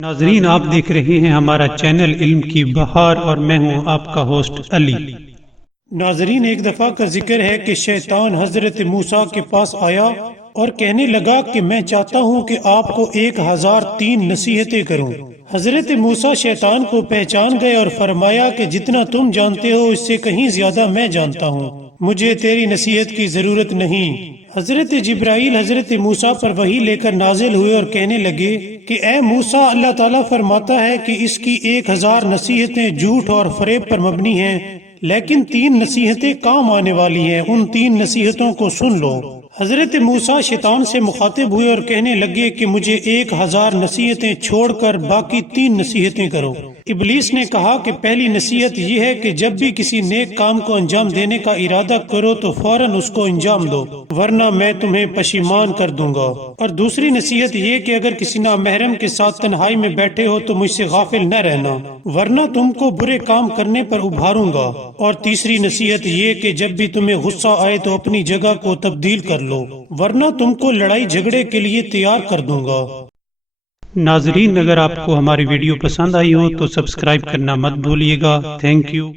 ناظرین، آپ دیکھ رہے ہیں ہمارا چینل علم کی بہار اور میں ہوں آپ کا ہوسٹ علی۔ ناظرین، ایک دفعہ کا ذکر ہے کہ شیطان حضرت موسیٰ کے پاس آیا اور کہنے لگا کہ میں چاہتا ہوں کہ آپ کو 1003 نصیحتیں کروں۔ حضرت موسیٰ شیطان کو پہچان گئے اور فرمایا کہ جتنا تم جانتے ہو اس سے کہیں زیادہ میں جانتا ہوں، مجھے تیری نصیحت کی ضرورت نہیں۔ حضرت جبرائیل حضرت موسیٰ پر وحی لے کر نازل ہوئے اور کہنے لگے کہ اے موسیٰ، اللہ تعالیٰ فرماتا ہے کہ اس کی 1000 نصیحتیں جھوٹ اور فریب پر مبنی ہیں، لیکن 3 نصیحتیں کام آنے والی ہیں، ان 3 نصیحتوں کو سن لو۔ حضرت موسیٰ شیطان سے مخاطب ہوئے اور کہنے لگے کہ مجھے 1000 نصیحتیں چھوڑ کر باقی 3 نصیحتیں کرو۔ ابلیس نے کہا کہ پہلی نصیحت یہ ہے کہ جب بھی کسی نیک کام کو انجام دینے کا ارادہ کرو تو فوراً اس کو انجام دو، ورنہ میں تمہیں پشیمان کر دوں گا۔ اور دوسری نصیحت یہ کہ اگر کسی نامحرم کے ساتھ تنہائی میں بیٹھے ہو تو مجھ سے غافل نہ رہنا، ورنہ تم کو برے کام کرنے پر ابھاروں گا۔ اور تیسری نصیحت یہ کہ جب بھی تمہیں غصہ آئے تو اپنی جگہ کو تبدیل کر لو، ورنہ تم کو لڑائی جھگڑے کے لیے تیار کر دوں گا۔ ناظرین، اگر آپ کو ہماری ویڈیو پسند آئی ہو تو سبسکرائب کرنا مت بھولیے گا۔ Thank you.